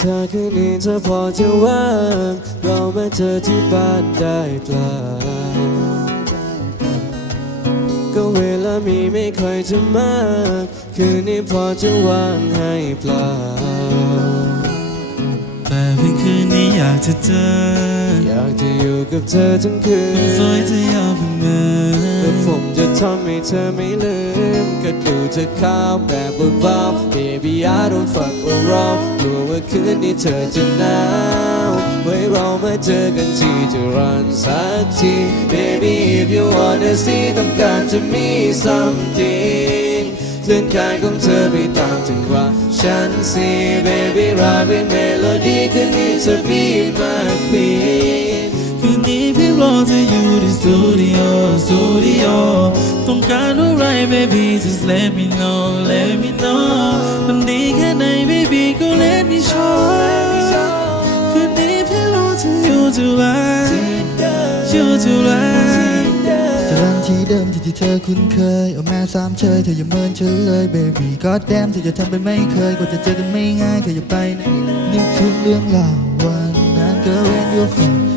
ถ้าคืนนี้เธอพอจะว่างเรามาเจอที่บ้านได้เปล่าก็เวลามีไม่ค่อยจะมาก คืนนี้พอจะว่างให้เปล่า แต่เพียงคืนนี้อยากจะเจอ อยากจะอยู่กับเธอทั้งคืนสวยเธอยอมเป็นเมือและผมจะทำให้เธอไม่ลืม ก็ดูเธอข้าวแบบเบาๆ Baby I don't fuck around ลัวว่าคืนนี้เธอจะหนาวไว้เรามาเจอกันที่จะรันสักที Baby if you wanna see ต้องการจะมี something เคลื่อนกายของเธอไปตามจังหวะฉันสิ Baby ราเป็นเมโลดี้คืนนี้เธอ be my queen คืนนี้พี่รอเธออยู่ที่สตูดิโอสตูดิโอต้องการอะไร baby just let me know let me คืนนี้พี่รอเธออยู่ที่ไรอยู่ที่ไรจะรันที่เดิมที่ที่เธอคุ้นเคยเอาแม่สามเชยเธออย่าเมินฉันเลย baby god damn เธอจะทำเป็นไม่เคยกว่าจะเจอกันไม่ง่ายเธออย่าไปไหนนึกถึงเรื่องราววันนั้นก็เว้นอยู่ฝัน